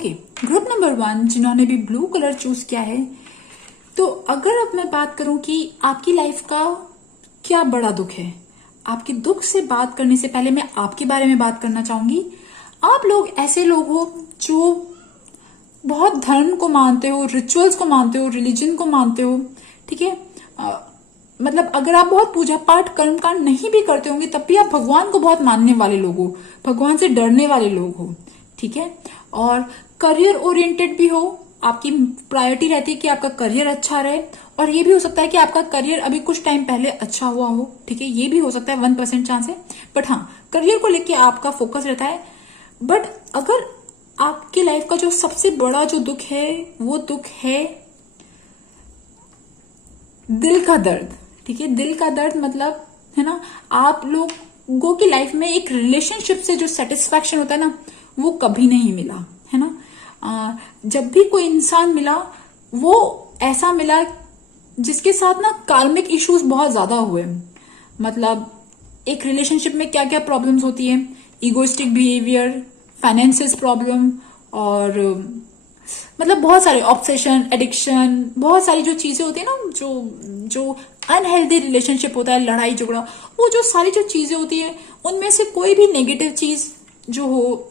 Okay, group number 1 जिन्होंने भी blue colour choose किया है, तो अगर अब मैं बात करूं कि आपकी लाइफ का क्या बड़ा दुख है, आपके दुख से बात करने से पहले मैं आपके बारे में बात करना चाहूंगी। आप लोग ऐसे लोग हो जो बहुत धर्म को मानते हो, रिचुअल्स को मानते हो, रिलीजन को मानते हो, ठीक है। मतलब अगर आप बहुत पूजा पाठ कर्म कांड नहीं भी करते होंगे तब भी आप भगवान को बहुत मानने वाले लोग हो, भगवान से डरने वाले लोग हो, ठीक है। और करियर ओरिएंटेड भी हो, आपकी प्रायोरिटी रहती है कि आपका करियर अच्छा रहे, और ये भी हो सकता है कि आपका करियर अभी कुछ टाइम पहले अच्छा हुआ हो, ठीक है, ये भी हो सकता है, 1% चांस है, बट हाँ करियर को लेके आपका फोकस रहता है। बट अगर आपकी लाइफ का जो सबसे बड़ा जो दुख है वो दुख है दिल का दर्द, ठीक है। दिल का दर्द मतलब है ना, आप लोगों की लाइफ में एक रिलेशनशिप से जो सेटिस्फैक्शन होता है ना वो कभी नहीं मिला, है ना। जब भी कोई इंसान मिला वो ऐसा मिला जिसके साथ ना कार्मिक इश्यूज बहुत ज्यादा हुए। मतलब एक रिलेशनशिप में क्या क्या प्रॉब्लम्स होती है, इगोइस्टिक बिहेवियर, फाइनेंसिस प्रॉब्लम, और मतलब बहुत सारे ऑब्सेशन, एडिक्शन, बहुत सारी जो चीजें होती है ना, जो अनहेल्दी रिलेशनशिप होता है, लड़ाई झगड़ा, वो जो सारी जो चीजें होती है उनमें से कोई भी नेगेटिव चीज जो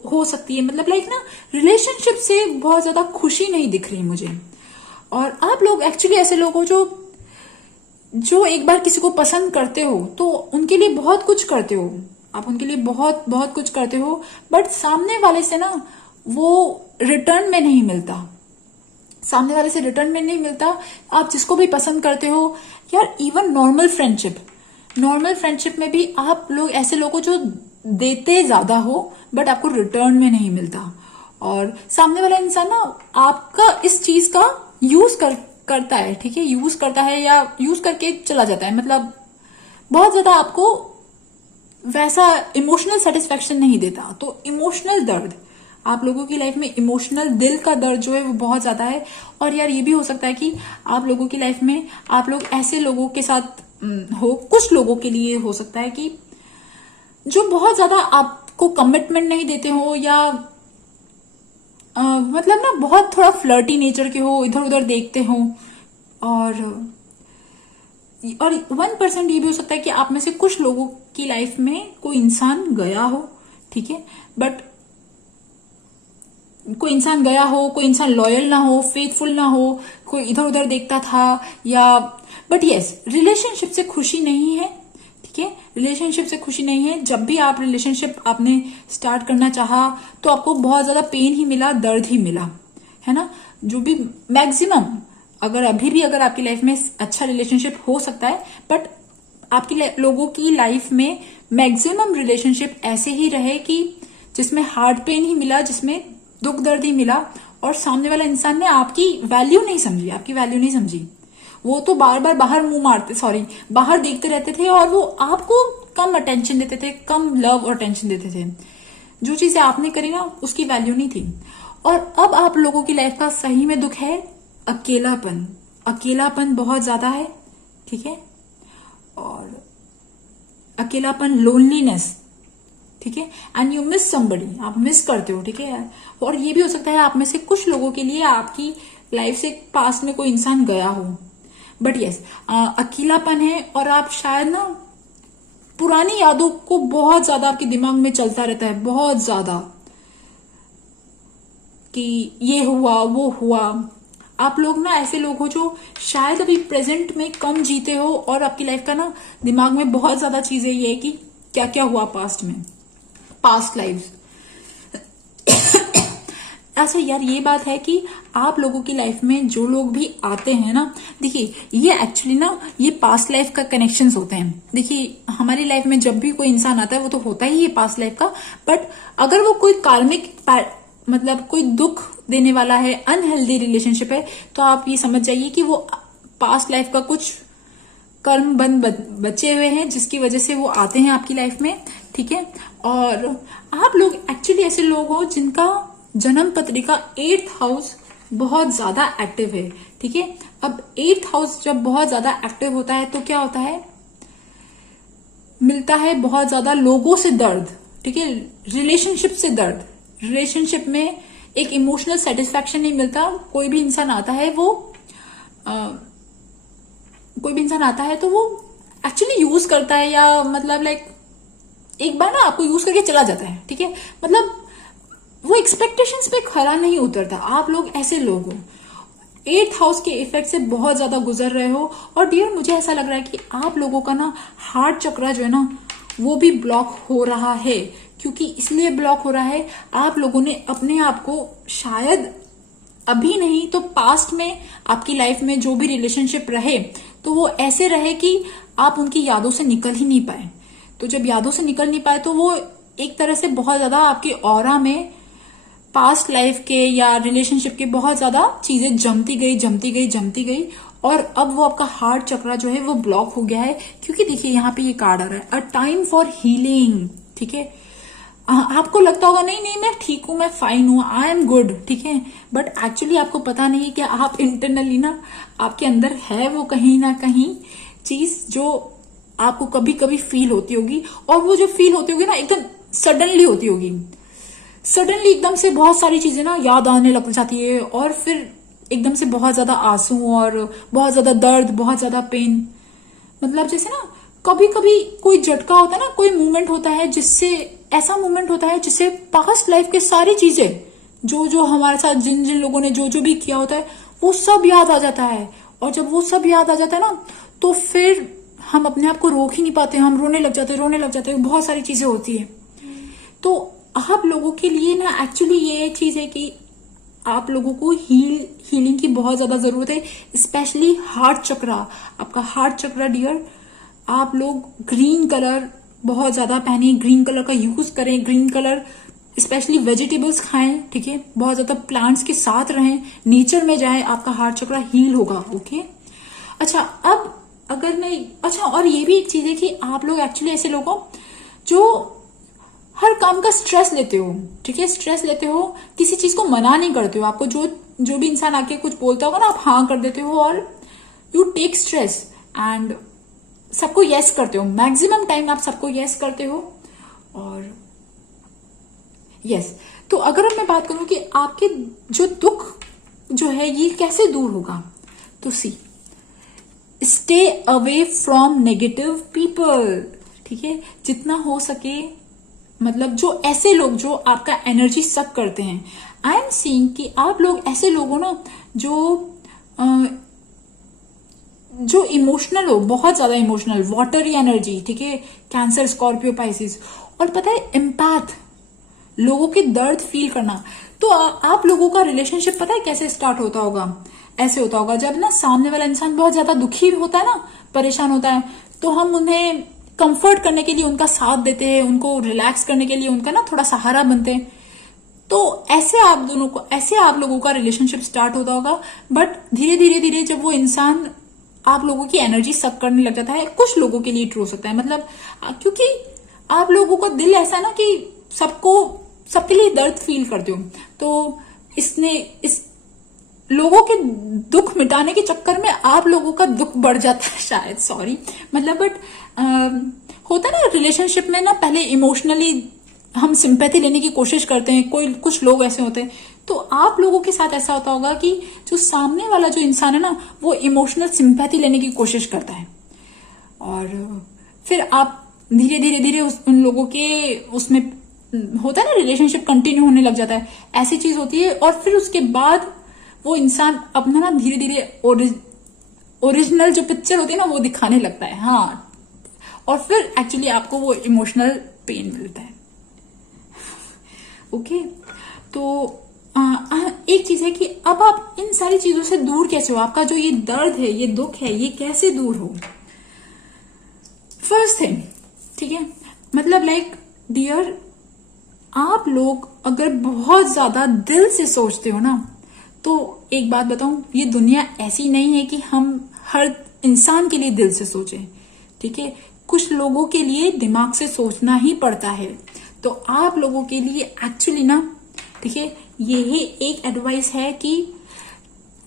हो सकती है, मतलब लाइक ना रिलेशनशिप से बहुत ज्यादा खुशी नहीं दिख रही मुझे। और आप लोग एक्चुअली ऐसे लोग हो जो एक बार किसी को पसंद करते हो तो उनके लिए बहुत कुछ करते हो, आप उनके लिए बहुत बहुत कुछ करते हो, बट सामने वाले से ना वो रिटर्न में नहीं मिलता, सामने वाले से रिटर्न में नहीं मिलता। आप जिसको भी पसंद करते हो यार, इवन नॉर्मल फ्रेंडशिप में भी आप लोग ऐसे लोग हो जो देते ज्यादा हो बट आपको रिटर्न में नहीं मिलता, और सामने वाला इंसान ना आपका इस चीज का यूज करता है, ठीक है, यूज करता है या यूज करके चला जाता है, मतलब बहुत ज्यादा आपको वैसा इमोशनल सेटिस्फेक्शन नहीं देता। तो इमोशनल दर्द, आप लोगों की लाइफ में इमोशनल दिल का दर्द जो है वो बहुत ज्यादा है। और यार ये भी हो सकता है कि आप लोगों की लाइफ में आप लोग ऐसे लोगों के साथ हो, कुछ लोगों के लिए हो सकता है कि जो बहुत ज्यादा आपको कमिटमेंट नहीं देते हो, या मतलब ना बहुत थोड़ा फ्लर्टी नेचर के हो, इधर उधर देखते हो। और 1% ये भी हो सकता है कि आप में से कुछ लोगों की लाइफ में कोई इंसान गया हो, ठीक है, बट कोई इंसान गया हो, कोई इंसान लॉयल ना हो, फेथफुल ना हो, कोई इधर उधर देखता था, या बट यस रिलेशनशिप से खुशी नहीं है, ठीक है, रिलेशनशिप से खुशी नहीं है। जब भी आप रिलेशनशिप आपने स्टार्ट करना चाहा तो आपको बहुत ज्यादा पेन ही मिला, दर्द ही मिला, है ना। जो भी मैक्सिमम अगर अभी भी अगर आपकी लाइफ में अच्छा रिलेशनशिप हो सकता है, बट आपकी लोगों की लाइफ में मैक्सिमम रिलेशनशिप ऐसे ही रहे कि जिसमें हार्ट पेन ही मिला, जिसमें दुख दर्द ही मिला, और सामने वाला इंसान ने आपकी वैल्यू नहीं समझी, वो तो बार बार बाहर देखते रहते थे, और वो आपको कम अटेंशन देते थे, कम लव और अटेंशन देते थे। जो चीजें आपने करी ना उसकी वैल्यू नहीं थी। और अब आप लोगों की लाइफ का सही में दुख है अकेलापन बहुत ज्यादा है, ठीक है, और अकेलापन, लोनलीनेस, ठीक है, एंड यू मिस समबडी, आप मिस करते हो, ठीक है। और ये भी हो सकता है आप में से कुछ लोगों के लिए आपकी लाइफ से पास में कोई इंसान गया हो, बट यस अकेलापन है, और आप शायद ना पुरानी यादों को बहुत ज्यादा आपके दिमाग में चलता रहता है, बहुत ज्यादा, कि ये हुआ वो हुआ। आप लोग ना ऐसे लोग हो जो शायद अभी प्रेजेंट में कम जीते हो, और आपकी लाइफ का ना दिमाग में बहुत ज्यादा चीजें ये है कि क्या क्या हुआ पास्ट में, पास्ट लाइफ। अच्छा यार ये बात है कि आप लोगों की लाइफ में जो लोग भी आते हैं ना, देखिए ये एक्चुअली ना ये पास्ट लाइफ का कनेक्शंस होते हैं। देखिए हमारी लाइफ में जब भी कोई इंसान आता है वो तो होता ही है पास्ट लाइफ का, बट अगर वो कोई कार्मिक मतलब कोई दुख देने वाला है, अनहेल्दी रिलेशनशिप है, तो आप ये समझ जाइए कि वो पास्ट लाइफ का कुछ कर्म बंद बचे हुए हैं जिसकी वजह से वो आते हैं आपकी लाइफ में, ठीक है। और आप लोग एक्चुअली ऐसे लोग हो जिनका जन्म पत्रिका 8th हाउस बहुत ज्यादा एक्टिव है, ठीक है। अब 8th हाउस जब बहुत ज्यादा एक्टिव होता है तो क्या होता है, मिलता है बहुत ज्यादा लोगों से दर्द, ठीक है, रिलेशनशिप से दर्द, रिलेशनशिप में एक इमोशनल सेटिस्फैक्शन नहीं मिलता। कोई भी इंसान आता है तो वो एक्चुअली यूज करता है, या मतलब लाइक एक बार ना आपको यूज करके चला जाता है, ठीक है। मतलब वो एक्सपेक्टेशंस पे खरा नहीं उतरता। आप लोग ऐसे लोग हो, 8th हाउस के इफेक्ट से बहुत ज्यादा गुजर रहे हो। और डियर, मुझे ऐसा लग रहा है कि आप लोगों का ना हार्ट चक्रा जो है ना वो भी ब्लॉक हो रहा है। क्योंकि इसलिए ब्लॉक हो रहा है, आप लोगों ने अपने आप को शायद अभी नहीं तो पास्ट में आपकी लाइफ में जो भी रिलेशनशिप रहे तो वो ऐसे रहे कि आप उनकी यादों से निकल ही नहीं पाए। तो जब यादों से निकल नहीं पाए तो वो एक तरह से बहुत ज्यादा आपकी ऑरा में पास्ट लाइफ के या रिलेशनशिप के बहुत ज्यादा चीजें जमती गई और अब वो आपका हार्ट चक्रा जो है वो ब्लॉक हो गया है। क्योंकि देखिए यहाँ पे ये कार्ड आ रहा है, अ टाइम फॉर हीलिंग, ठीक है। आपको लगता होगा नहीं नहीं मैं ठीक हूं, मैं फाइन हूं, आई एम गुड, ठीक है। बट एक्चुअली आपको पता नहीं है कि आप इंटरनली ना आपके अंदर है वो कहीं ना कहीं चीज जो आपको कभी कभी फील होती होगी। और वो जो फील होती होगी ना एकदम सडनली होती होगी। सडनली एकदम से बहुत सारी चीजें ना याद आने लग जाती है और फिर एकदम से बहुत ज्यादा आंसू और बहुत ज्यादा दर्द, बहुत ज्यादा पेन। मतलब जैसे ना कभी कभी कोई झटका होता है ना, कोई मूवमेंट होता है जिससे ऐसा मूवमेंट होता है जिससे पास्ट लाइफ के सारी चीजें जो जो हमारे साथ जिन जिन लोगों ने जो जो भी किया होता है वो सब याद आ जाता है। और जब वो सब याद आ जाता है ना तो फिर हम अपने आप को रोक ही नहीं पाते, हम रोने लग जाते हैं, बहुत सारी चीजें होती है। तो आप लोगों के लिए ना एक्चुअली ये चीज है कि आप लोगों को हीलिंग की बहुत ज्यादा जरूरत है, स्पेशली हार्ट चक्रा। आपका हार्ट चक्रा डियर, आप लोग ग्रीन कलर बहुत ज्यादा पहने, ग्रीन कलर का यूज करें, ग्रीन कलर स्पेशली वेजिटेबल्स खाएं, ठीक है। बहुत ज्यादा प्लांट्स के साथ रहें, नेचर में जाएं, आपका हार्ट चक्रा हील होगा, ओके। अच्छा, अब अगर मैं और ये भी एक चीज है कि आप लोग एक्चुअली ऐसे लोग हो जो हर काम का स्ट्रेस लेते हो, ठीक है। स्ट्रेस लेते हो, किसी चीज को मना नहीं करते हो। आपको जो भी इंसान आके कुछ बोलता होगा ना आप हाँ कर देते हो और यू टेक स्ट्रेस एंड सबको यस करते हो। मैक्सिमम टाइम आप सबको यस करते हो। और यस, तो अगर मैं बात करूं कि आपके जो दुख जो है ये कैसे दूर होगा, तो see, stay away from negative people, ठीक है। जितना हो सके, मतलब जो ऐसे लोग जो आपका एनर्जी सक करते हैं। आई एम सीइंग कि आप लोग ऐसे लोग हो ना जो इमोशनल हो, बहुत ज्यादा इमोशनल, वाटरी एनर्जी, ठीक है। Cancer, Scorpio, Pisces. और पता है एम्पैथ, लोगों के दर्द फील करना। तो आप लोगों का रिलेशनशिप पता है कैसे स्टार्ट होता होगा? ऐसे होता होगा जब ना सामने वाला इंसान बहुत ज्यादा दुखी होता है ना, परेशान होता है, तो हम उन्हें कंफर्ट करने के लिए उनका साथ देते हैं, उनको रिलैक्स करने के लिए उनका ना थोड़ा सहारा बनते हैं। तो ऐसे आप लोगों का रिलेशनशिप स्टार्ट होता होगा। बट धीरे धीरे जब वो इंसान आप लोगों की एनर्जी सक करने लग जाता है, कुछ लोगों के लिए ट्रू हो सकता है, मतलब क्योंकि आप लोगों का दिल ऐसा है ना कि सबके लिए दर्द फील करते हो। तो इस लोगों के दुख मिटाने के चक्कर में आप लोगों का दुख बढ़ जाता है शायद, सॉरी, मतलब बट होता है ना रिलेशनशिप में ना, पहले इमोशनली हम सिंपैथी लेने की कोशिश करते हैं, कुछ लोग ऐसे होते हैं। तो आप लोगों के साथ ऐसा होता होगा कि जो सामने वाला जो इंसान है ना वो इमोशनल सिंपैथी लेने की कोशिश करता है और फिर आप धीरे धीरे उन लोगों के उसमें होता है ना रिलेशनशिप कंटिन्यू होने लग जाता है, ऐसी चीज होती है। और फिर उसके बाद वो इंसान अपना ना धीरे धीरे ओरिजिनल जो पिक्चर होती है ना वो दिखाने लगता है, हाँ। और फिर एक्चुअली आपको वो इमोशनल पेन मिलता है, ओके। तो एक चीज है कि अब आप इन सारी चीजों से दूर कैसे हो, आपका जो ये दर्द है, ये दुख है, ये कैसे दूर हो। फर्स्ट थिंग, ठीक है, मतलब लाइक डियर, आप लोग अगर बहुत ज्यादा दिल से सोचते हो ना, तो एक बात बताऊं, ये दुनिया ऐसी नहीं है कि हम हर इंसान के लिए दिल से सोचें, ठीक है। कुछ लोगों के लिए दिमाग से सोचना ही पड़ता है। तो आप लोगों के लिए एक्चुअली ना, ठीक है, यही एक एडवाइस है कि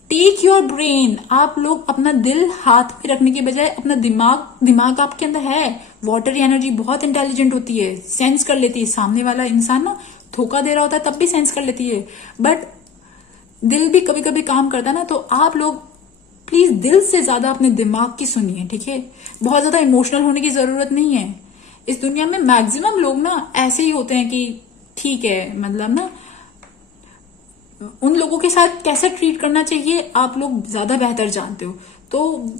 टेक योर ब्रेन। आप लोग अपना दिल हाथ में रखने के बजाय अपना दिमाग आपके अंदर है। वाटर एनर्जी बहुत इंटेलिजेंट होती है, सेंस कर लेती है। सामने वाला इंसान ना धोखा दे रहा होता है तब भी सेंस कर लेती है, बट दिल भी कभी कभी काम करता है ना। तो आप लोग प्लीज दिल से ज्यादा अपने दिमाग की सुनिए, ठीक है। बहुत ज्यादा इमोशनल होने की जरूरत नहीं है। इस दुनिया में मैक्सिमम लोग ना ऐसे ही होते हैं कि ठीक है, मतलब ना उन लोगों के साथ कैसे ट्रीट करना चाहिए आप लोग ज्यादा बेहतर जानते हो। तो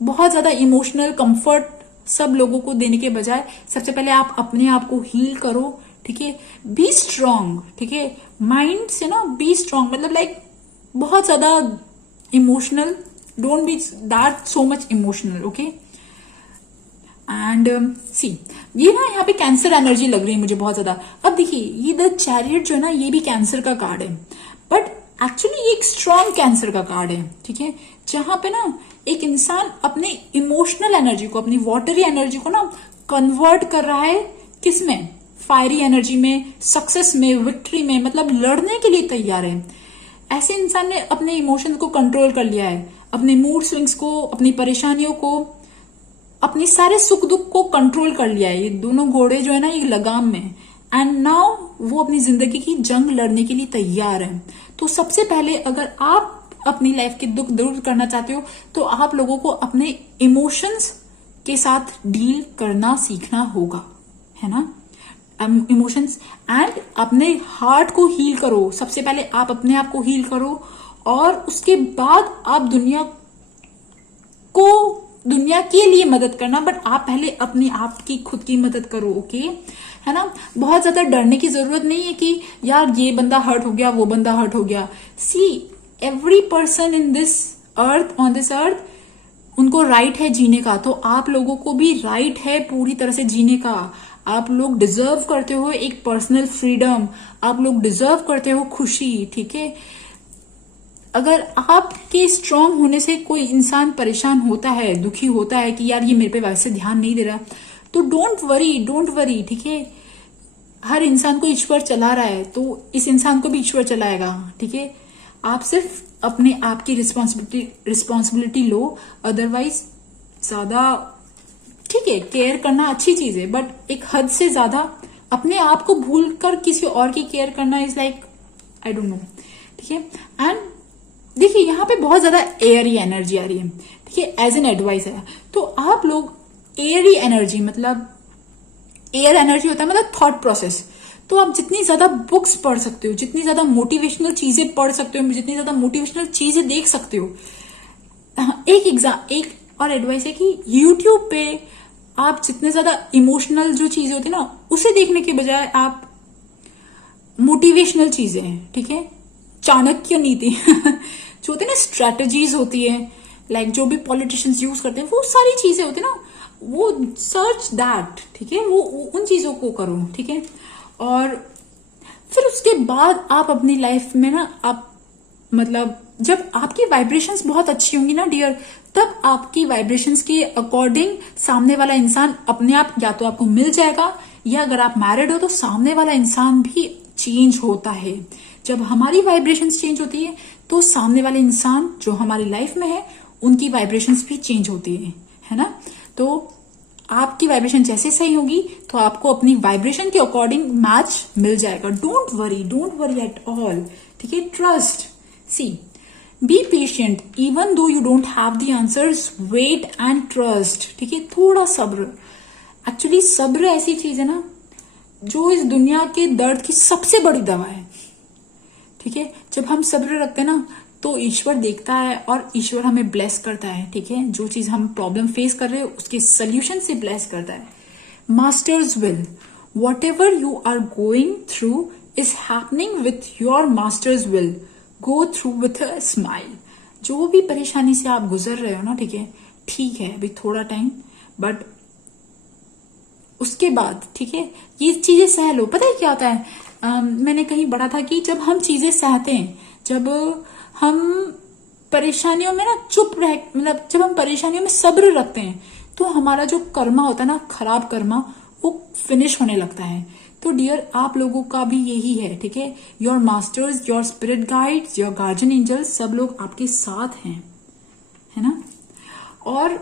बहुत ज्यादा इमोशनल कंफर्ट सब लोगों को देने के बजाय सबसे पहले आप अपने आप को हील करो, ठीक है। बी स्ट्रांग, ठीक है, माइंड से ना बी स्ट्रांग, मतलब लाइक बहुत ज्यादा emotional, don't be that so much emotional, okay. And see ये ना यहाँ पे कैंसर एनर्जी लग रही है मुझे बहुत ज्यादा। अब देखिए ये द चैरियट जो है ना ये भी कैंसर का कार्ड है, बट एक्चुअली ये एक स्ट्रॉन्ग कैंसर का कार्ड है, ठीक है। जहां पे ना एक इंसान अपने इमोशनल एनर्जी को, अपनी वाटरी एनर्जी को ना कन्वर्ट कर रहा है किसमें, फायरी एनर्जी में, सक्सेस में, विक्ट्री में, मतलब लड़ने के लिए तैयार है। ऐसे इंसान ने अपने इमोशंस को कंट्रोल कर लिया है, अपने मूड स्विंग्स को, अपनी परेशानियों को, अपने सारे सुख दुख को कंट्रोल कर लिया है। ये दोनों घोड़े जो है ना ये लगाम में, एंड नाउ वो अपनी जिंदगी की जंग लड़ने के लिए तैयार है। तो सबसे पहले अगर आप अपनी लाइफ के दुख दूर करना चाहते हो तो आप लोगों को अपने इमोशंस के साथ डील करना सीखना होगा, है ना। इमोशंस एंड अपने हार्ट को हील करो। सबसे पहले आप अपने आप को हील करो और उसके बाद आप दुनिया के लिए मदद करना, बट आप पहले अपने आप की खुद की मदद करो, ओके, है ना। बहुत ज्यादा डरने की जरूरत नहीं है कि यार ये बंदा हर्ट हो गया, वो बंदा हर्ट हो गया। See every person in this earth, on this earth, उनको राइट है जीने का, तो आप लोगों को भी राइट है पूरी तरह से जीने का। आप लोग डिजर्व करते हो एक पर्सनल फ्रीडम, आप लोग डिजर्व करते हो खुशी, ठीक है। अगर आपके स्ट्रांग होने से कोई इंसान परेशान होता है, दुखी होता है कि यार ये मेरे पे वैसे ध्यान नहीं दे रहा, तो डोंट वरी, ठीक है। हर इंसान को ईश्वर चला रहा है तो इस इंसान को भी ईश्वर चलाएगा, ठीक है। आप सिर्फ अपने आप की रिस्पॉन्सिबिलिटी लो, अदरवाइज ज्यादा, ठीक है, केयर करना अच्छी चीज है, बट एक हद से ज्यादा अपने आप को भूल कर किसी और की केयर करना is like I don't know, ठीक है। एंड देखिए यहाँ पे बहुत ज्यादा एयरी एनर्जी आ रही है, ठीक है, एज एन एडवाइस है। तो आप लोग एयरी एनर्जी, मतलब एयर एनर्जी होता है मतलब थॉट प्रोसेस, तो आप जितनी ज्यादा बुक्स पढ़ सकते हो, जितनी ज्यादा मोटिवेशनल चीजें पढ़ सकते हो, जितनी ज्यादा मोटिवेशनल चीजें देख सकते हो। एक और एडवाइस है कि यूट्यूब पे आप जितने ज्यादा इमोशनल जो चीजें होती है ना उसे देखने के बजाय आप मोटिवेशनल चीजें, ठीक है, चाणक्य नीति जो होती है ना, स्ट्रेटजीज होती है, लाइक जो भी पॉलिटिशियंस यूज करते हैं, वो सारी चीजें होती है ना, वो सर्च दैट, ठीक है, वो उन चीजों को करो, ठीक है। और फिर उसके बाद आप अपनी लाइफ में ना, आप मतलब जब आपकी वाइब्रेशंस बहुत अच्छी होंगी ना डियर, तब आपकी वाइब्रेशंस के अकॉर्डिंग सामने वाला इंसान अपने आप या तो आपको मिल जाएगा, या अगर आप मैरिड हो तो सामने वाला इंसान भी चेंज होता है। जब हमारी वाइब्रेशंस चेंज होती है तो सामने वाले इंसान जो हमारी लाइफ में है उनकी वाइब्रेशंस भी चेंज होती है ना। तो आपकी वाइब्रेशन जैसे सही होगी तो आपको अपनी वाइब्रेशन के अकॉर्डिंग मैच मिल जाएगा। डोंट वरी एट ऑल, ठीक है। Trust, see be patient even though you don't have the answers, wait and trust, ठीक है। थोड़ा सब्र, एक्चुअली सब्र ऐसी चीज है ना जो इस दुनिया के दर्द की सबसे बड़ी दवा है, ठीक है। जब हम सब्र रखते हैं ना तो ईश्वर देखता है और ईश्वर हमें ब्लेस करता है, ठीक है। जो चीज हम प्रॉब्लम फेस कर रहे हैं उसके सोल्यूशन से ब्लेस करता है। Master's will, whatever you are going through is happening with your master's will, go through with a smile. जो भी परेशानी से आप गुजर रहे हो ना, ठीक है, अभी थोड़ा टाइम, बट उसके बाद, ठीक है, ये चीजें सह लो। पता है क्या होता है, मैंने कहीं पढ़ा था कि जब हम चीजें सहते हैं, जब हम परेशानियों में ना चुप रह, मतलब जब हम परेशानियों में सब्र रखते हैं तो हमारा जो कर्मा होता है ना, खराब कर्मा, वो फिनिश होने लगता है। तो डियर आप लोगों का भी यही है, ठीक है। Your masters, your spirit guides, your guardian angels, सब लोग आपके साथ हैं, है ना। और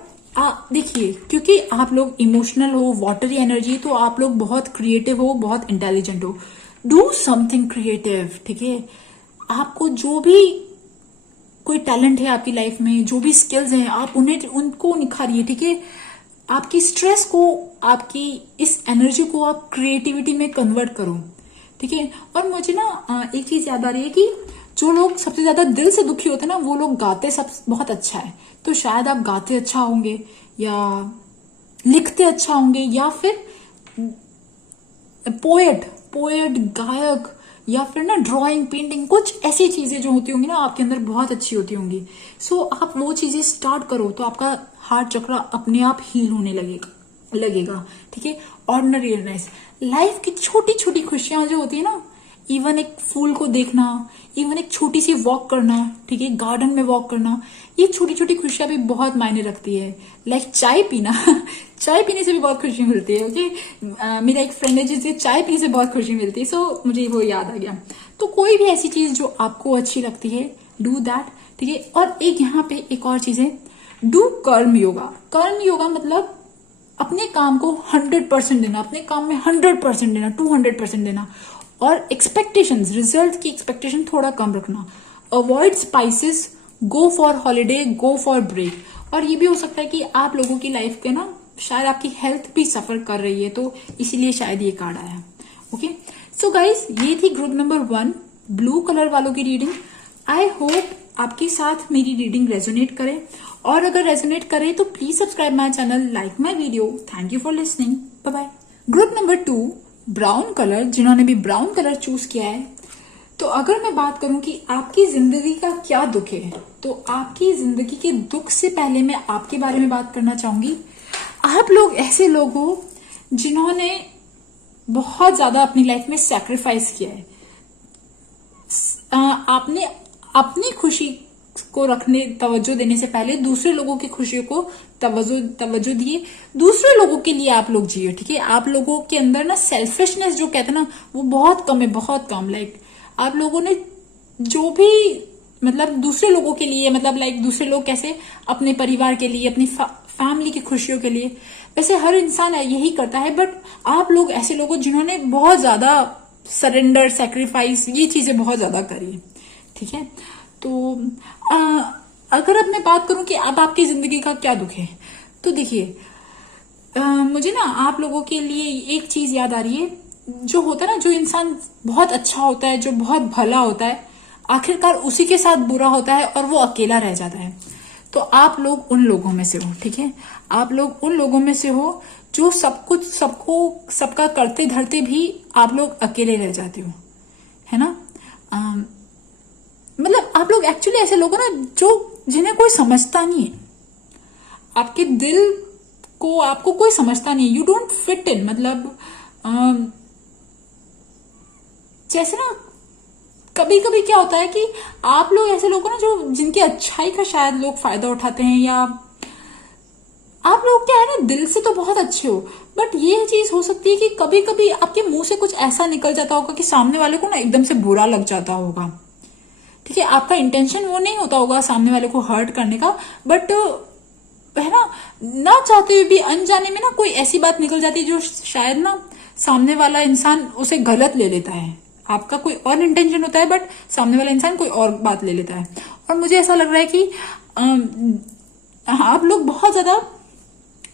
देखिए क्योंकि आप लोग इमोशनल हो, वाटरी एनर्जी, तो आप लोग बहुत क्रिएटिव हो, बहुत इंटेलिजेंट हो। डू समथिंग क्रिएटिव, ठीक है। आपको जो भी कोई टैलेंट है आपकी लाइफ में, जो भी स्किल्स हैं, आप उनको निखारिए, ठीक है। आपकी स्ट्रेस को, आपकी इस एनर्जी को आप क्रिएटिविटी में कन्वर्ट करो, ठीक है। और मुझे ना एक चीज याद आ रही है कि जो लोग सबसे ज्यादा दिल से दुखी होते हैं ना, वो लोग गाते सब बहुत अच्छा है। तो शायद आप गाते अच्छा होंगे, या लिखते अच्छा होंगे, या फिर पोएट गायक, या फिर ना ड्राइंग, पेंटिंग, कुछ ऐसी चीजें जो होती होंगी ना आपके अंदर बहुत अच्छी होती होंगी। सो आप वो चीजें स्टार्ट करो तो आपका हार्ट चक्र अपने आप हील होने लगेगा, ठीक है। ऑर्डिनरी लाइफ की छोटी छोटी खुशियां जो होती है ना, इवन एक फूल को देखना, इवन एक छोटी सी वॉक करना, ठीक है, गार्डन में वॉक करना, ये छोटी छोटी खुशियां भी बहुत मायने रखती है। लाइक चाय पीना चाय पीने से भी बहुत खुशी मिलती है, ओके। मेरा एक फ्रेंड है जिसे चाय पीने से बहुत खुशी मिलती है, सो मुझे वो याद आ गया। तो कोई भी ऐसी चीज जो आपको अच्छी लगती है, डू दैट, ठीक है। और एक यहाँ पे एक और चीज है, डू कर्म योगा। कर्म योगा मतलब अपने काम को 100% देना, अपने काम में 100% देना, 200% देना, और एक्सपेक्टेशंस, रिजल्ट की एक्सपेक्टेशन थोड़ा कम रखना। Avoid spices, go for holiday, go for break. और ये भी हो सकता है कि आप लोगों की लाइफ के ना शायद आपकी हेल्थ भी सफर कर रही है, तो इसीलिए शायद ये कार्ड आया। ओके, सो गाइज, ये थी ग्रुप नंबर 1 ब्लू कलर वालों की रीडिंग। आई होप आपके साथ मेरी रीडिंग रेजोनेट करे, और अगर रेजोनेट करे तो please subscribe my channel, like my video. Thank you for listening, bye bye. Group number 2 brown colour, जिन्होंने भी ब्राउन कलर चूज किया है, तो अगर मैं बात करूं कि आपकी जिंदगी का क्या दुख है, तो आपकी जिंदगी के दुख से पहले मैं आपके बारे में बात करना चाहूंगी। आप लोग ऐसे लोग हो जिन्होंने बहुत ज्यादा अपनी लाइफ में सैक्रिफाइस किया है। आपने अपनी खुशी को रखने, तवज्जो देने से पहले दूसरे लोगों की खुशियों को तवज्जो दिए, दूसरे लोगों के लिए आप लोग जिए, ठीक है। आप लोगों के अंदर ना सेल्फिशनेस जो कहते हैं ना, वो बहुत कम है, बहुत कम। लाइक आप लोगों ने जो भी मतलब दूसरे लोगों के लिए, मतलब लाइक दूसरे लोग कैसे अपने परिवार के लिए, अपनी फैमिली की खुशियों के लिए, वैसे हर इंसान यही करता है, बट आप लोग ऐसे लोग जिन्होंने बहुत ज्यादा सरेंडर, सैक्रिफाइस, ये चीजें बहुत ज्यादा करी, ठीक है। तो अगर अब मैं बात करूं कि अब आपकी जिंदगी का क्या दुख है, तो देखिए, मुझे ना आप लोगों के लिए एक चीज याद आ रही है। जो होता है ना, जो इंसान बहुत अच्छा होता है, जो बहुत भला होता है, आखिरकार उसी के साथ बुरा होता है और वो अकेला रह जाता है। तो आप लोग उन लोगों में से हो, ठीक है। आप लोग उन लोगों में से हो जो सब कुछ सबका करते धरते भी आप लोग अकेले रह जाते हो, है ना। मतलब आप लोग एक्चुअली ऐसे लोग हो ना जो जिन्हें कोई समझता नहीं है, आपके दिल को आपको कोई समझता नहीं है। यू डोंट फिट इन, मतलब जैसे ना कभी कभी क्या होता है कि आप लोग ऐसे लोग हो ना जो जिनकी अच्छाई का शायद लोग फायदा उठाते हैं, या आप लोग क्या है ना दिल से तो बहुत अच्छे हो, बट ये चीज हो सकती है कि कभी कभी आपके मुंह से कुछ ऐसा निकल जाता होगा कि सामने वाले को ना एकदम से बुरा लग जाता होगा, ठीक है। आपका इंटेंशन वो नहीं होता होगा सामने वाले को हर्ट करने का, बट है ना चाहते हुए भी अनजाने में ना कोई ऐसी बात निकल जाती है जो शायद ना सामने वाला इंसान उसे गलत ले लेता है। आपका कोई और इंटेंशन होता है, बट सामने वाला इंसान कोई और बात ले लेता है। और मुझे ऐसा लग रहा है कि आप लोग बहुत ज्यादा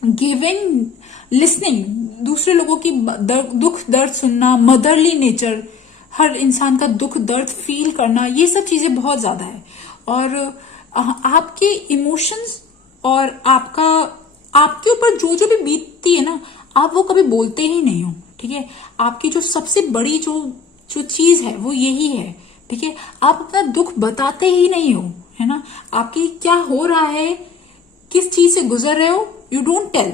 गिविंग, लिसनिंग, दूसरे लोगों की दुख दर्द सुनना, मदरली नेचर, हर इंसान का दुख दर्द फील करना, ये सब चीजें बहुत ज्यादा है। और आपके इमोशंस और आपके ऊपर जो जो भी बीतती है ना, आप वो कभी बोलते ही नहीं हो, ठीक है। आपकी जो सबसे बड़ी जो चीज है वो यही है, ठीक है। आप अपना दुख बताते ही नहीं हो, है ना। आपकी क्या हो रहा है, किस चीज से गुजर रहे हो, यू डोंट टेल,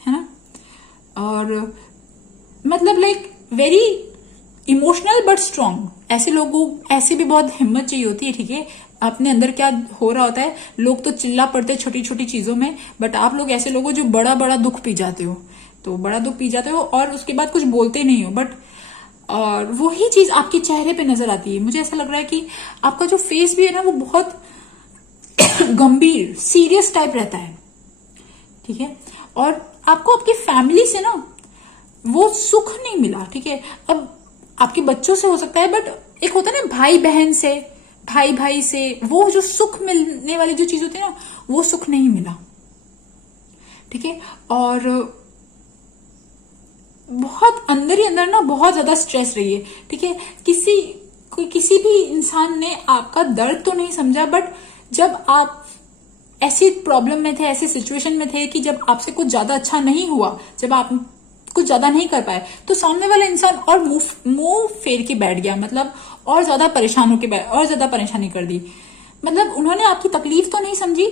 है ना। और मतलब like very emotional but strong. ऐसे भी बहुत हिम्मत चाहिए होती है, ठीक है। अपने अंदर क्या हो रहा होता है, लोग तो चिल्ला पड़ते हैं छोटी छोटी चीजों में, बट आप लोग ऐसे लोग हो जो बड़ा बड़ा दुख पी जाते हो, तो बड़ा दुख पी जाते हो और उसके बाद कुछ बोलते नहीं हो, बट और वही चीज आपके चेहरे पे नजर आती है। मुझे ऐसा लग रहा है कि आपका जो फेस भी है ना, वो बहुत गंभीर, सीरियस टाइप रहता है, ठीक है। और आपको आपकी फैमिली से ना वो सुख नहीं मिला, ठीक है। अब आपके बच्चों से हो सकता है, बट एक होता है ना भाई बहन से, भाई भाई से, वो जो सुख मिलने वाली जो चीज होती है ना, वो सुख नहीं मिला। ठीक है, और बहुत अंदर ही अंदर ना बहुत ज्यादा स्ट्रेस रही है। ठीक है, किसी भी इंसान ने आपका दर्द तो नहीं समझा, बट जब आप ऐसी प्रॉब्लम में थे, ऐसी सिचुएशन में थे कि जब आपसे कुछ ज्यादा अच्छा नहीं हुआ, जब आप कुछ ज्यादा नहीं कर पाए, तो सामने वाला इंसान और मुंह फेर के बैठ गया, मतलब और ज्यादा परेशान होके और ज्यादा परेशानी कर दी। मतलब उन्होंने आपकी तकलीफ तो नहीं समझी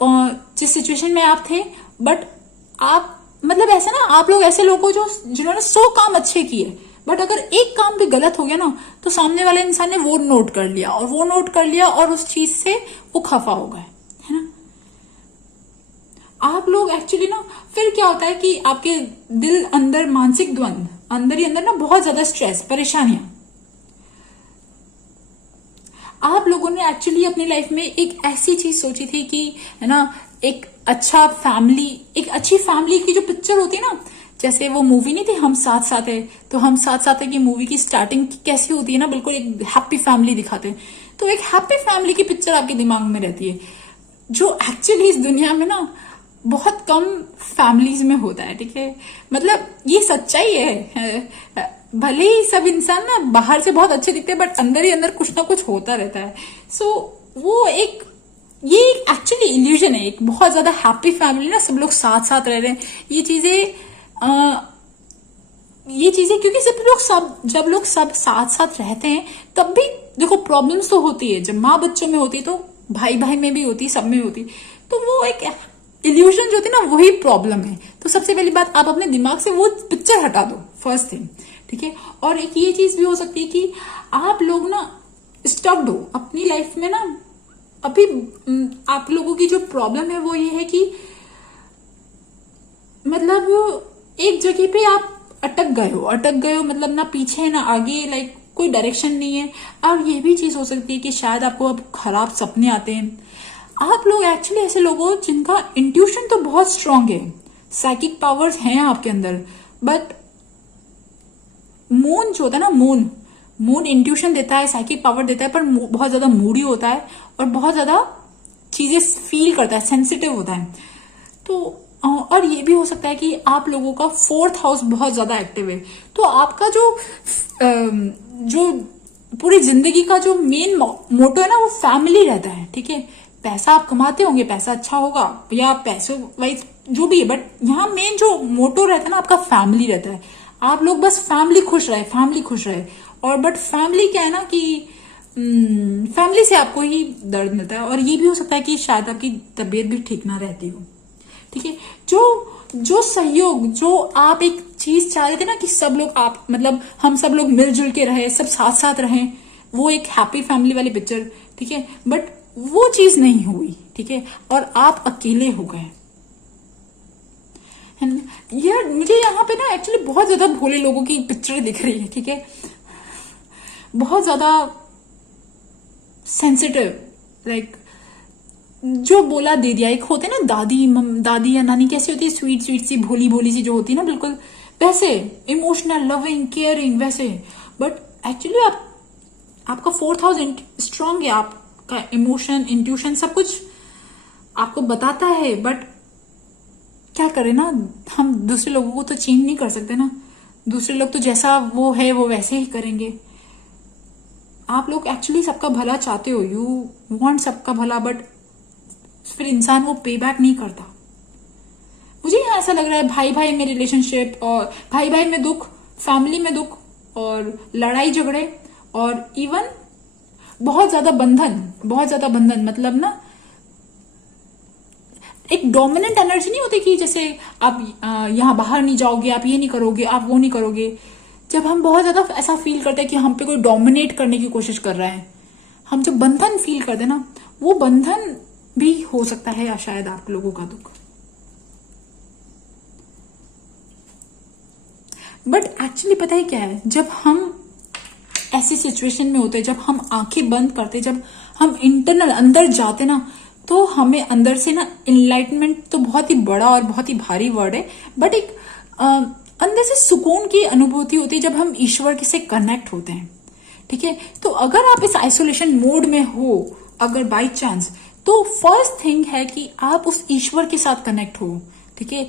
जिस सिचुएशन में आप थे, बट आप मतलब ऐसे ना, आप लोग ऐसे लोगों जो जिन्होंने 100 काम अच्छे किए, बट अगर एक काम भी गलत हो गया ना, तो सामने वाले इंसान ने वो नोट कर लिया, और वो नोट कर लिया और उस चीज से वो खफा हो गए, है ना। आप लोग एक्चुअली ना, फिर क्या होता है कि आपके दिल अंदर मानसिक द्वंद, अंदर ही अंदर ना बहुत ज्यादा स्ट्रेस, परेशानियां। आप लोगों ने एक्चुअली अपनी लाइफ में एक ऐसी चीज सोची थी कि, है ना, एक अच्छा फैमिली, एक अच्छी फैमिली की जो पिक्चर होती है ना, जैसे वो मूवी नहीं थी हम साथ साथ है, तो हम साथ साथ है की मूवी की स्टार्टिंग कैसी होती है ना, बिल्कुल एक हैप्पी फैमिली दिखाते हैं। तो एक हैप्पी फैमिली की पिक्चर आपके दिमाग में रहती है, जो एक्चुअली इस दुनिया में ना बहुत कम फैमिलीज में होता है। ठीक है, मतलब ये सच्चाई है। भले ही सब इंसान ना बाहर से बहुत अच्छे दिखते हैं, बट अंदर ही अंदर कुछ ना कुछ होता रहता है। सो वो ये एक्चुअली इल्यूजन है, एक बहुत ज्यादा हैप्पी फैमिली ना, सब लोग साथ साथ रह रहे हैं, ये चीजें क्योंकि जब लोग सब साथ साथ रहते हैं, तब भी देखो प्रॉब्लम्स तो होती है, जब माँ बच्चों में होती तो भाई भाई में भी होती, सब में होती, तो वो एक इल्यूजन जो होती है ना, वही प्रॉब्लम है। तो सबसे पहली बात, आप अपने दिमाग से वो पिक्चर हटा दो, फर्स्ट थिंग। ठीक है, और एक ये चीज भी हो सकती है कि आप लोग ना स्टक्ड हो अपनी लाइफ में ना, अभी आप लोगों की जो प्रॉब्लम है वो ये है कि मतलब एक जगह पे आप अटक गए हो, मतलब ना पीछे ना आगे, लाइक कोई डायरेक्शन नहीं है। और ये भी चीज हो सकती है कि शायद आपको अब खराब सपने आते हैं। आप लोग एक्चुअली ऐसे लोग हो जिनका इंट्यूशन तो बहुत स्ट्रांग है, साइकिक पावर्स हैं आपके अंदर, बट मून जो होता है ना, मून इंट्यूशन देता है, साइकिक पावर देता है, पर बहुत ज्यादा मूडी होता है और बहुत ज्यादा चीजें फील करता है, सेंसिटिव होता है। तो और ये भी हो सकता है कि आप लोगों का 4th हाउस बहुत ज्यादा एक्टिव है, तो आपका जो पूरी जिंदगी का जो मेन मोटो है ना, वो फैमिली रहता है। ठीक है, पैसा आप कमाते होंगे, पैसा अच्छा होगा या पैसों वाइज जो भी है, बट यहाँ मेन जो मोटो रहता है ना, आपका फैमिली रहता है। आप लोग बस फैमिली खुश रहे। और बट फैमिली क्या है ना कि फैमिली से आपको ही दर्द मिलता है। और ये भी हो सकता है कि शायद आपकी तबीयत भी ठीक ना रहती हो। ठीक है, जो सहयोग, जो आप एक चीज चाह रहे थे ना कि सब लोग आप मतलब हम सब लोग मिलजुल के रहे, सब साथ साथ रहे, वो एक हैप्पी फैमिली वाली पिक्चर। ठीक है, बट वो चीज नहीं हुई। ठीक है, और आप अकेले हो गए। यार मुझे यहाँ पे ना एक्चुअली बहुत ज्यादा भोले लोगों की पिक्चर दिख रही है। ठीक है, बहुत ज्यादा सेंसिटिव, लाइक जो बोला दे दिया। एक होते ना दादी या नानी, कैसी होती है, स्वीट सी भोली सी जो होती है ना, बिल्कुल वैसे इमोशनल, लविंग, केयरिंग वैसे। बट एक्चुअली आपका 4th हाउस स्ट्रांग है, आपका इमोशन, इंट्यूशन सब कुछ आपको बताता है। बट क्या करें ना, हम दूसरे लोगों को तो चेंज नहीं कर सकते ना, दूसरे लोग तो जैसा वो है वो वैसे ही करेंगे। आप लोग एक्चुअली सबका भला चाहते हो, यू वांट सबका भला, बट फिर इंसान वो पे बैक नहीं करता। मुझे यहाँ ऐसा लग रहा है भाई भाई में रिलेशनशिप, और भाई भाई में दुख, फैमिली में दुख, और लड़ाई झगड़े, और इवन बहुत ज्यादा बंधन, मतलब ना एक डोमिनेंट एनर्जी नहीं होती कि जैसे आप यहाँ बाहर नहीं जाओगे, आप ये नहीं करोगे, आप वो नहीं करोगे। जब हम बहुत ज्यादा ऐसा फील करते हैं कि हम पे कोई डोमिनेट करने की कोशिश कर रहा है, हम जब बंधन फील करते हैं ना, वो बंधन भी हो सकता है या शायद आप लोगों का दुख। बट एक्चुअली पता है क्या है, जब हम ऐसी सिचुएशन में होते हैं, जब हम आंखें बंद करते, जब हम इंटरनल अंदर जाते ना, तो हमें अंदर से ना इनलाइटमेंट तो बहुत ही बड़ा और बहुत ही भारी वर्ड है, बट एक अंदर से सुकून की अनुभूति होती है जब हम ईश्वर से कनेक्ट होते हैं। ठीक है, तो अगर आप इस आइसोलेशन मोड में हो, अगर बाई चांस, तो फर्स्ट थिंग है कि आप उस ईश्वर के साथ कनेक्ट हो। ठीक है,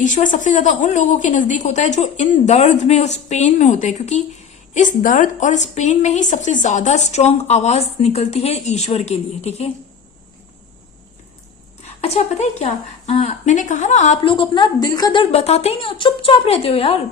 ईश्वर सबसे ज्यादा उन लोगों के नजदीक होता है जो इन दर्द में, उस पेन में होते हैं, क्योंकि इस दर्द और इस पेन में ही सबसे ज्यादा स्ट्रांग आवाज निकलती है ईश्वर के लिए। ठीक है, अच्छा पता है क्या, मैंने कहा ना, आप लोग अपना दिल का दर्द बताते ही नहीं हो, चुपचाप रहते हो यार।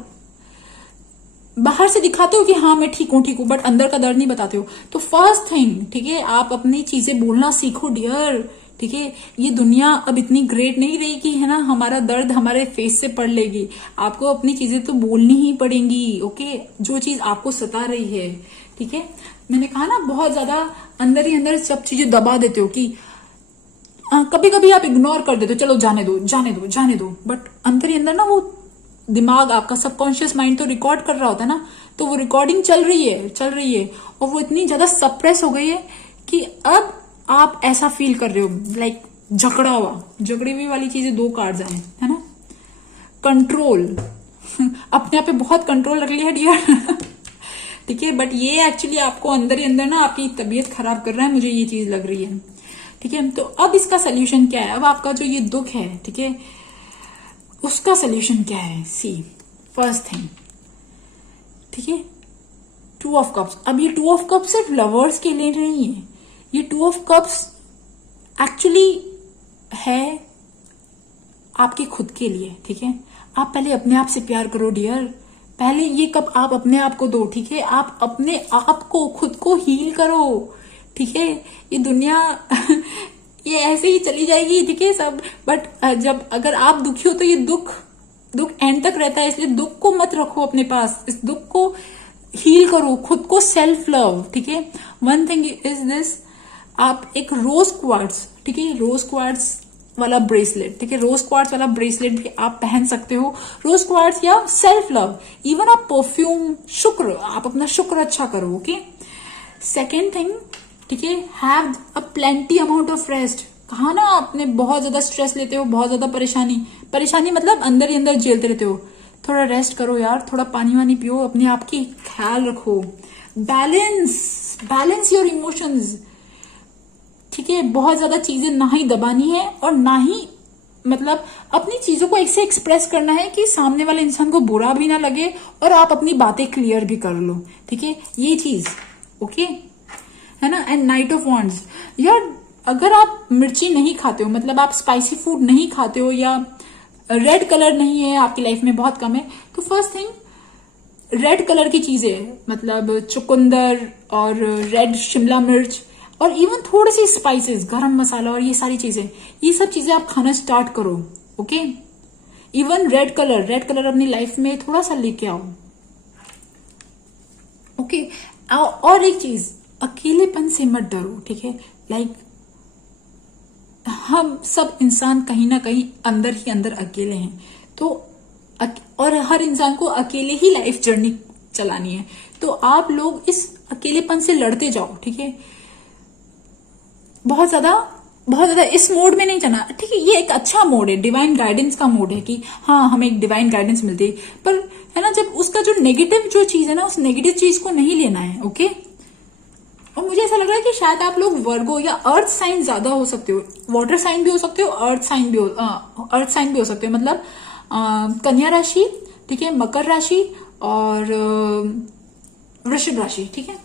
बाहर से दिखाते हो कि हाँ मैं ठीक हूं, बट अंदर का दर्द नहीं बताते हो। तो फर्स्ट थिंग, ठीक है, आप अपनी चीजें बोलना सीखो डियर। ठीक है, ये दुनिया अब इतनी ग्रेट नहीं रही कि है ना हमारा दर्द हमारे फेस से पढ़ लेगी। आपको अपनी चीजें तो बोलनी ही पड़ेंगी। ओके, जो चीज आपको सता रही है। ठीक है, मैंने कहा ना, बहुत ज्यादा अंदर ही अंदर सब चीजें दबा देते हो कि कभी कभी आप इग्नोर कर देते हो, चलो जाने दो जाने दो जाने दो, बट अंदर ही अंदर ना वो दिमाग, आपका सबकॉन्शियस माइंड तो रिकॉर्ड कर रहा होता है ना, तो वो रिकॉर्डिंग चल रही है और वो इतनी ज्यादा सप्रेस हो गई है कि अब आप ऐसा फील कर रहे हो लाइक झगड़ी हुई वाली चीजें दो कार्ड आए, है ना। कंट्रोल अपने आप पे बहुत कंट्रोल रख लिया डियर। ठीक है, बट ये एक्चुअली आपको अंदर ही अंदर ना आपकी तबीयत खराब कर रहा है, मुझे ये चीज लग रही है। ठीक है, तो अब इसका सोल्यूशन क्या है? अब आपका जो ये दुख है, ठीक है, उसका सोल्यूशन क्या है? सी, फर्स्ट थिंग, ठीक है, 2 ऑफ कप्स। अब ये 2 ऑफ कप्स सिर्फ लवर्स के लिए नहीं है, ये 2 ऑफ कप्स एक्चुअली है आपके खुद के लिए। ठीक है, आप पहले अपने आप से प्यार करो डियर, पहले ये कप आप अपने आप को दो। ठीक है, आप अपने आप को, खुद को हील करो। ठीक है, ये दुनिया ये ऐसे ही चली जाएगी। ठीक है सब, बट जब अगर आप दुखी हो तो ये दुख एंड तक रहता है, इसलिए दुख को मत रखो अपने पास, इस दुख को हील करो, खुद को सेल्फ लव। ठीक है, वन थिंग इज दिस, आप एक रोज क्वार्ट्स, ठीक है, रोज क्वार्ट्स वाला ब्रेसलेट, ठीक है, रोज क्वार्ट्स वाला ब्रेसलेट भी आप पहन सकते हो। रोज क्वार्ट्स या सेल्फ लव, इवन आप परफ्यूम, शुक्र, आप अपना शुक्र अच्छा करो। ओके, सेकेंड थिंग, ठीक है, have a plenty amount of rest. कहा ना आपने बहुत ज्यादा स्ट्रेस लेते हो, बहुत ज्यादा परेशानी मतलब अंदर ही अंदर झेलते रहते हो, थोड़ा रेस्ट करो यार, थोड़ा पानी वानी पियो, अपने आप की ख्याल रखो, बैलेंस योर इमोशंस। ठीक है, बहुत ज्यादा चीजें ना ही दबानी है और ना ही मतलब अपनी चीजों को ऐसे एक्सप्रेस करना है कि सामने वाले इंसान को बुरा भी ना लगे और आप अपनी बातें क्लियर भी कर लो। ठीक है, ये चीज ओके है ना। एंड नाइट ऑफ वॉन्ड्स, यार अगर आप मिर्ची नहीं खाते हो, मतलब आप स्पाइसी फूड नहीं खाते हो, या रेड कलर नहीं है आपकी लाइफ में, बहुत कम है, तो फर्स्ट थिंग रेड कलर की चीजें, मतलब चुकंदर और रेड शिमला मिर्च और इवन थोड़ी सी स्पाइसेस, गरम मसाला और ये सारी चीजें, ये सब चीजें आप खाना स्टार्ट करो। ओके, इवन रेड कलर अपनी लाइफ में थोड़ा सा लेके आओ। ओके, और एक चीज, अकेलेपन से मत डरो। ठीक है, लाइक हम सब इंसान कहीं ना कहीं अंदर ही अंदर अकेले हैं, तो और हर इंसान को अकेले ही लाइफ जर्नी चलानी है, तो आप लोग इस अकेलेपन से लड़ते जाओ। ठीक है, बहुत ज्यादा इस मोड में नहीं जाना। ठीक है, ये एक अच्छा मोड है, डिवाइन गाइडेंस का मोड है कि हाँ हमें एक डिवाइन गाइडेंस मिलती है, पर है ना, जब उसका जो नेगेटिव जो चीज है ना, उस नेगेटिव चीज को नहीं लेना है। ओके, और मुझे ऐसा लग रहा है कि शायद आप लोग वर्गो या अर्थ साइन ज्यादा हो सकते हो, वाटर साइन भी हो सकते हो, अर्थ साइन भी हो सकते हो, मतलब कन्या राशि, ठीक है, मकर राशि और वृषभ राशि। ठीक है,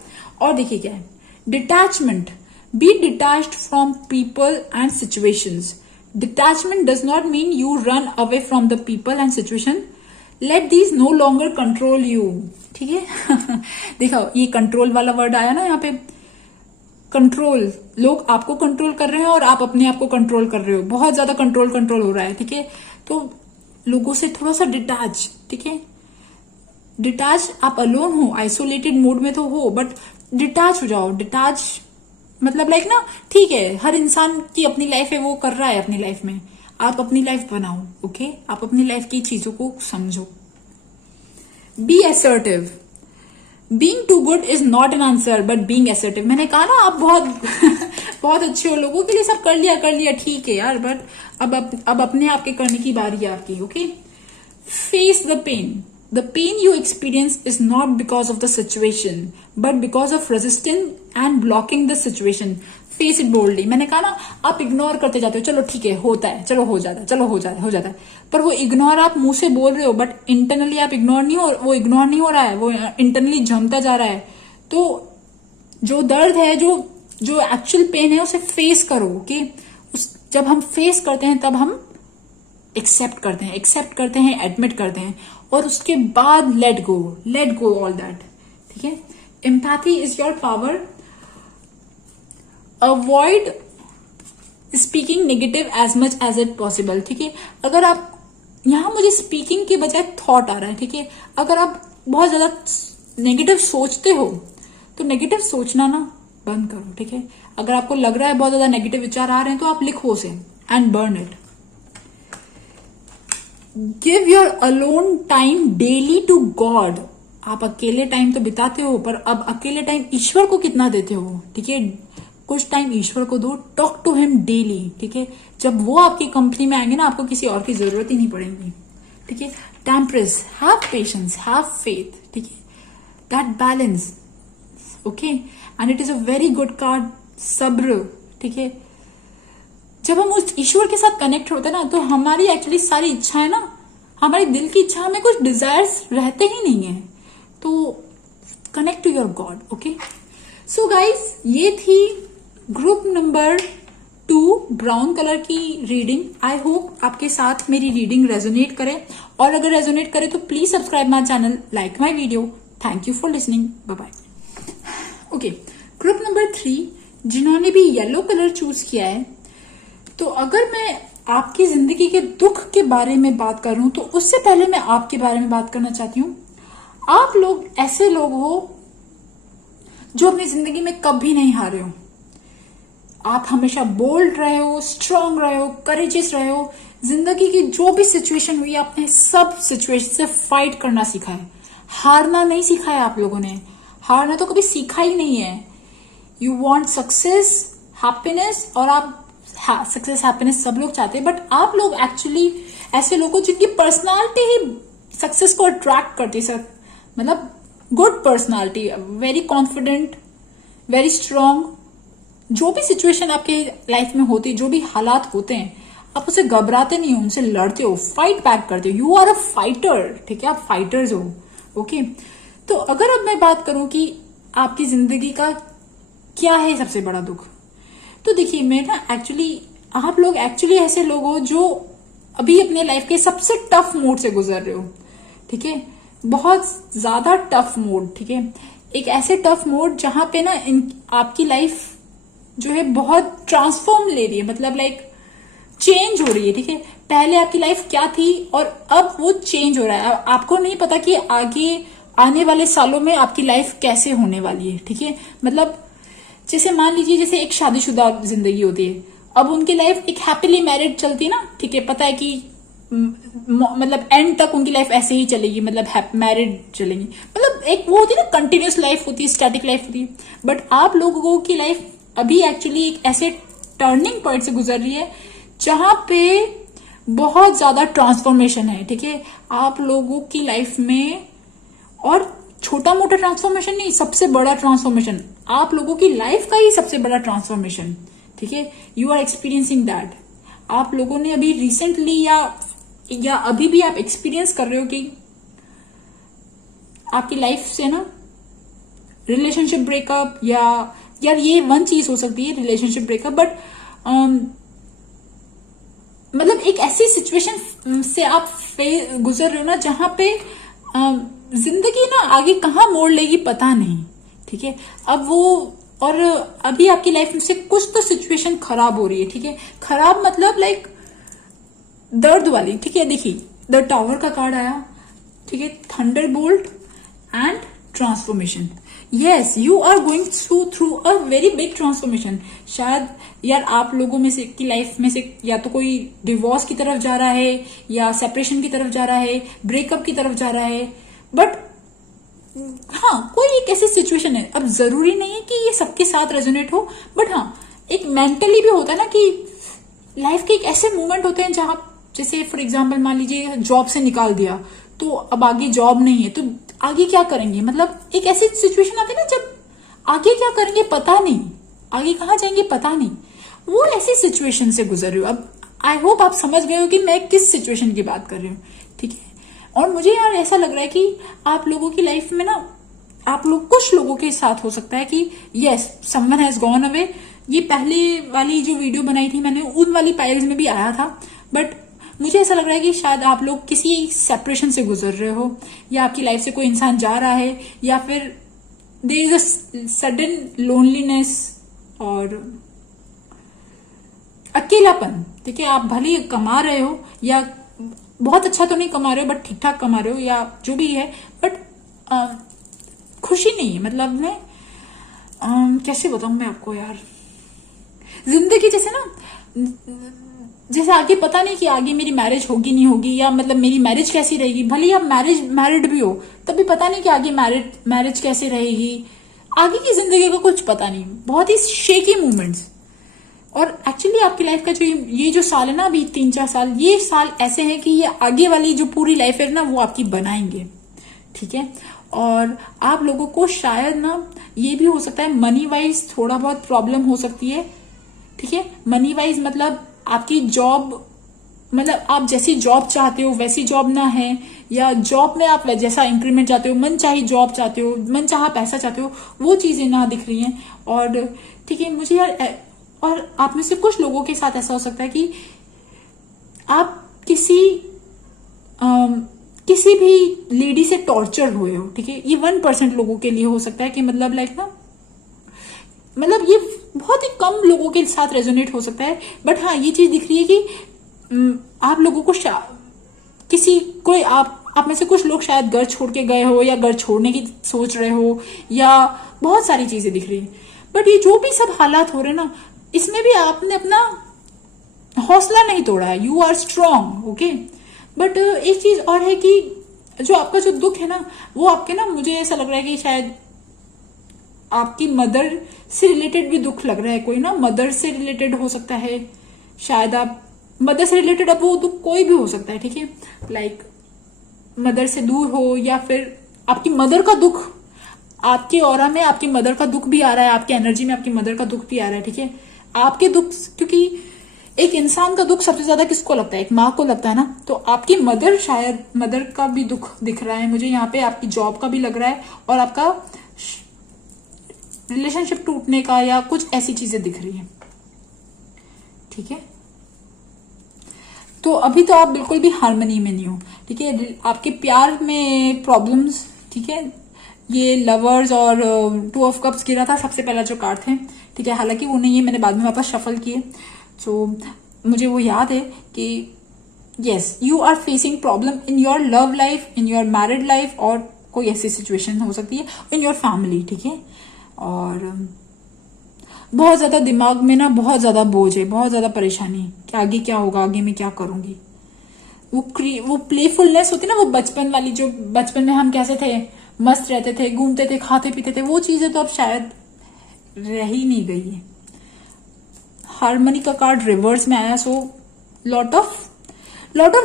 और देखिए क्या है, detachment, be detached from people and situations. Detachment does not mean you run away from the people and situation, let these no longer control you. ठीक है देखो ये कंट्रोल वाला वर्ड आया ना यहाँ पे, कंट्रोल, लोग आपको कंट्रोल कर रहे हैं और आप अपने आप को कंट्रोल कर रहे हो, बहुत ज्यादा कंट्रोल हो रहा है। ठीक है, तो लोगों से थोड़ा सा डिटैच, ठीक है, डिटैच, आप अलोन हो, आइसोलेटेड मोड में तो हो, बट डिटैच हो जाओ। डिटैच मतलब लाइक ना, ठीक है, हर इंसान की अपनी लाइफ है, वो कर रहा है अपनी लाइफ में, आप अपनी लाइफ बनाओ। ओके, आप अपनी लाइफ की चीजों को समझो। Be assertive, being too good is not an answer but being assertive. मैंने कहा ना आप बहुत बहुत अच्छे हो, लोगों के लिए सब कर लिया ठीक है यार, बट अब अपने आप के करने की बारी है आपकी। Okay, face the pain. The pain you experience is not because of the situation, but because of resisting and blocking the situation. Face it boldly. मैंने कहा ना, आप इग्नोर करते जाते हो, चलो ठीक है होता है, चलो हो जाता है, चलो हो जाता है, पर वो इग्नोर आप मुंह से बोल रहे हो, बट इंटरनली आप इग्नोर नहीं हो, वो इग्नोर नहीं हो रहा है, वो इंटरनली जमता जा रहा है. तो जो दर्द है, जो एक्चुअल पेन है, उसे फेस करो. ओके, जब हम फेस करते हैं तब हम एक्सेप्ट करते हैं, एडमिट करते हैं, और उसके बाद लेट गो ऑल दैट. ठीक है. Empathy is your power. Avoid speaking negative as much as it possible. ठीक है. अगर आप यहां, मुझे स्पीकिंग के बजाय थॉट आ रहा है. ठीक है. अगर आप बहुत ज्यादा नेगेटिव सोचते हो तो नेगेटिव सोचना ना बंद करो. ठीक है. अगर आपको लग रहा है बहुत ज्यादा नेगेटिव विचार आ रहे हैं तो आप लिखो उसे and burn it. Give your alone time daily to God. आप अकेले टाइम तो बिताते हो, पर अब अकेले टाइम ईश्वर को कितना देते हो. ठीक है. कुछ टाइम ईश्वर को दो. Talk to him daily. ठीक है. जब वो आपकी कंपनी में आएंगे ना, आपको किसी और की जरूरत ही नहीं पड़ेगी. ठीक है. Temperance, have patience, have faith. ठीक है. That balance. Okay. And it is a very good card, सब्र. ठीक है. जब हम उस ईश्वर के साथ कनेक्ट होते हैं ना, तो हमारी एक्चुअली सारी इच्छाएं ना, हमारी दिल की इच्छा, हमें कुछ डिजायर्स रहते ही नहीं है. तो connect to your God. Okay. So guys, ये थी ग्रुप नंबर 2 ब्राउन कलर की रीडिंग. आई होप आपके साथ मेरी रीडिंग रेजोनेट करे, और अगर रेजोनेट करे तो please subscribe my channel, like my video. Thank you for listening. Bye bye. Okay. Group number 3 जिन्होंने भी येलो कलर चूज किया है, तो अगर मैं आपकी जिंदगी के दुख के बारे में बात कर रहा हूं, तो उससे पहले मैं आपके बारे में बात करना चाहती हूं. आप लोग ऐसे लोग हो जो अपनी जिंदगी में कभी नहीं हारे हो. आप हमेशा बोल्ड रहे हो, स्ट्रांग रहे हो, करेजियस रहे हो. जिंदगी की जो भी सिचुएशन हुई, आपने सब सिचुएशन से फाइट करना सीखा है. हारना नहीं सीखा है आप लोगों ने. हारना तो कभी सीखा ही नहीं है. यू वॉन्ट सक्सेस, हैप्पीनेस, और आप सक्सेस हैप्पीनेस सब लोग चाहते हैं, बट आप लोग एक्चुअली ऐसे लोग हो जिनकी पर्सनालिटी ही सक्सेस को अट्रैक्ट करती है. मतलब good personality, very confident, very strong. जो भी सिचुएशन आपके लाइफ में होती है, जो भी हालात होते हैं, आप उसे घबराते नहीं हो, उनसे लड़ते हो, फाइट बैक करते हो. You are a fighter. ठीक है. आप फाइटर्स हो. ओके. तो अगर अब मैं बात करूं कि आपकी जिंदगी का क्या है सबसे बड़ा दुख, तो देखिए, मैं ना एक्चुअली, आप लोग एक्चुअली ऐसे लोग हो जो अभी अपने लाइफ के सबसे टफ मोड से गुजर रहे हो. ठीक है. बहुत ज्यादा टफ मोड. ठीक है. एक ऐसे टफ मोड जहां पे ना आपकी लाइफ जो है बहुत ट्रांसफॉर्म ले रही है, मतलब लाइक चेंज हो रही है. ठीक है. पहले आपकी लाइफ क्या थी और अब वो चेंज हो रहा है. आपको नहीं पता कि आगे आने वाले सालों में आपकी लाइफ कैसे होने वाली है. ठीक है. मतलब जैसे मान लीजिए, जैसे एक शादीशुदा जिंदगी होती है, अब उनकी लाइफ एक हैप्पीली मैरिड चलती है ना. ठीक है. पता है कि मतलब एंड तक उनकी लाइफ ऐसे ही चलेगी, मतलब मैरिड चलेंगी. मतलब एक वो होती है ना, कंटिन्यूस लाइफ होती है, स्टैटिक लाइफ होती है. बट आप लोगों की लाइफ अभी एक्चुअली एक ऐसे टर्निंग पॉइंट से गुजर रही है जहां पे बहुत ज्यादा ट्रांसफॉर्मेशन है. ठीक है. आप लोगों की लाइफ में, और छोटा मोटा ट्रांसफॉर्मेशन नहीं, सबसे बड़ा ट्रांसफॉर्मेशन, आप लोगों की लाइफ का ही सबसे बड़ा ट्रांसफॉर्मेशन. ठीक है. You are experiencing that. आप लोगों ने अभी रिसेंटली या अभी भी आप एक्सपीरियंस कर रहे हो कि आपकी लाइफ से ना रिलेशनशिप ब्रेकअप, या यार ये वन चीज हो सकती है रिलेशनशिप ब्रेकअप, बट मतलब एक ऐसी सिचुएशन से आप गुजर रहे हो ना जहां पे जिंदगी ना आगे कहाँ मोड़ लेगी पता नहीं. ठीक है. अब वो, और अभी आपकी लाइफ में से कुछ तो सिचुएशन खराब हो रही है. ठीक है. खराब मतलब लाइक दर्द वाली. ठीक है. देखिए, द टावर का कार्ड आया. ठीक है. Thunderbolt and transformation. Yes, you are going through a very big transformation. शायद यार आप लोगों में से की लाइफ में से या तो कोई डिवोर्स की तरफ जा रहा है, या सेपरेशन की तरफ जा रहा है, ब्रेकअप की तरफ जा रहा है. बट हाँ, कोई एक ऐसी सिचुएशन है. अब जरूरी नहीं है कि ये सबके साथ रेजोनेट हो, बट हाँ, एक मेंटली भी होता है ना कि लाइफ के एक ऐसे मोमेंट होते हैं जहां, जैसे फॉर एग्जाम्पल मान लीजिए जॉब से निकाल दिया, तो अब आगे जॉब नहीं है, तो आगे क्या करेंगे, मतलब एक ऐसी सिचुएशन आती है ना जब आगे क्या करेंगे पता नहीं, आगे कहाँ जाएंगे पता नहीं, वो ऐसी सिचुएशन से गुजर रही हूँ। अब आई होप आप समझ गए हो कि मैं किस सिचुएशन की बात कर रही हूँ, ठीक है। और मुझे यार ऐसा लग रहा है कि आप लोगों की लाइफ में ना, आप लोग कुछ लोगों के साथ हो सकता है कि yes someone has gone away. ये पहले वाली जो वीडियो बनाई थी मैंने, उन वाली पाइल्स में भी आया था, बट मुझे ऐसा लग रहा है कि शायद आप लोग किसी सेपरेशन से गुजर रहे हो, या आपकी लाइफ से कोई इंसान जा रहा है, या फिर there is a sudden loneliness और अकेलापन, ठीक है। आप भले ही कमा रहे हो, या बहुत अच्छा तो नहीं कमा रहे हो बट ठीक ठाक कमा रहे हो, या जो भी है, बट खुशी नहीं है। मतलब मैं कैसे बताऊं मैं आपको यार, जिंदगी जैसे ना, जैसे आगे पता नहीं कि आगे मेरी मैरिज होगी नहीं होगी, या मतलब मेरी मैरिज कैसी रहेगी। भले ही आप मैरिड भी हो तब भी पता नहीं कि आगे मैरिज कैसे रहेगी, आगे की जिंदगी का कुछ पता नहीं, बहुत ही शेकी मूवमेंट्स। और एक्चुअली आपकी लाइफ का जो ये जो साल है ना, अभी 3-4 साल, ये साल ऐसे हैं कि ये आगे वाली जो पूरी लाइफ है ना वो आपकी बनाएंगे, ठीक है। और आप लोगों को शायद ना ये भी हो सकता है मनी वाइज थोड़ा बहुत प्रॉब्लम हो सकती है, ठीक है। मनी वाइज मतलब आपकी जॉब, मतलब आप जैसी जॉब चाहते हो वैसी जॉब ना है, या जॉब में आप जैसा इंक्रीमेंट चाहते हो, मन चाही जॉब चाहते हो, मन चाहा पैसा चाहते हो, वो चीजें ना दिख रही हैं। और ठीक है, मुझे यार, और आप में से कुछ लोगों के साथ ऐसा हो सकता है कि आप किसी भी लेडी से टॉर्चर हुए हो, ठीक है। ये 1% लोगों के लिए हो सकता है कि मतलब लाइक ना, मतलब ये बहुत ही कम लोगों के साथ रेजोनेट हो सकता है, बट हाँ ये चीज दिख रही है कि आप लोगों को कोई आप में से कुछ लोग शायद घर छोड़ के गए हो, या घर छोड़ने की सोच रहे हो, या बहुत सारी चीजें दिख रही है। बट ये जो भी सब हालात हो रहे हैं ना, इसमें भी आपने अपना हौसला नहीं तोड़ा है, you are strong, okay. But एक चीज और है कि जो आपका जो दुख है ना, वो आपके ना, मुझे ऐसा लग रहा है कि शायद आपकी मदर से रिलेटेड भी दुख लग रहा है, कोई ना मदर से रिलेटेड हो सकता है, शायद आप मदर से रिलेटेड, अब वो दुख कोई भी हो सकता है, ठीक है। लाइक मदर से दूर हो, या फिर आपकी मदर का दुख, आपके ऑरा में आपकी मदर का दुख भी आ रहा है, आपकी एनर्जी में आपकी मदर का दुख भी आ रहा है, ठीक है। आपके दुख, क्योंकि एक इंसान का दुख सबसे ज्यादा किसको लगता है, एक माँ को लगता है ना, तो आपकी मदर, शायद मदर का भी दुख दिख रहा है मुझे यहाँ पे, आपकी जॉब का भी लग रहा है, और आपका रिलेशनशिप टूटने का, या कुछ ऐसी चीजें दिख रही है, ठीक है। तो अभी तो आप बिल्कुल भी हार्मनी में नहीं हो, ठीक है। आपके प्यार में प्रॉब्लम्स, ठीक है। ये लवर्स और 2 ऑफ कप्स गिरा था सबसे पहला जो कार्ड थे, ठीक है। हालांकि वो नहीं है, मैंने बाद में वापस शफल किए, तो मुझे वो याद है कि yes you are facing problem in your love life, in your married life, और कोई ऐसी सिचुएशन हो सकती है इन योर फैमिली, ठीक है। और बहुत ज्यादा दिमाग में ना बहुत ज्यादा बोझ है, बहुत ज्यादा परेशानी कि आगे क्या होगा, आगे मैं क्या करूंगी। वो प्लेफुलनेस होती है ना, वो बचपन वाली, जो बचपन में हम कैसे थे, मस्त रहते थे, घूमते थे, खाते पीते थे, वो चीजें तो अब शायद रह ही नहीं गई है। हार्मनी का कार्ड रिवर्स में आया, so lot of